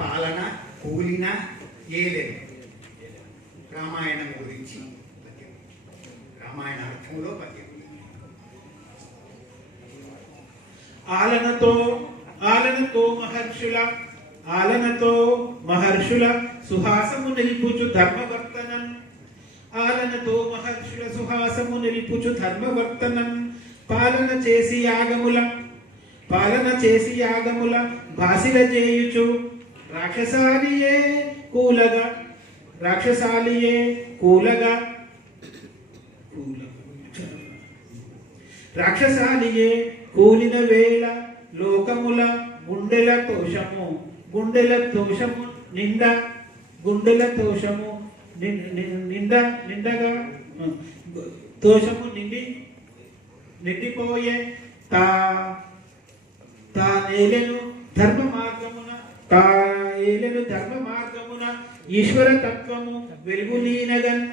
పాలన కూలిన ఏలేదు. రామాయణం గురించి పద్యం, రామాయణ అర్థంలో పద్యం. ఆలనతో మహర్షుల సుహాసము నిల్పుచు ధర్మవర్తనం. ఆలనతో మహర్షుల సుహాసము నిల్పుచు ధర్మవర్తనం. పాలన చేసి యాగముల భాసిల చేయుచు రాక్షసాలియే కూలిన వేళ లోకముల గుండెల తోషము నిండగా తోషము నిండిపోయే తానేలెను ధర్మ మార్గమున ఈశ్వర తత్వము వెలుగులీనగన్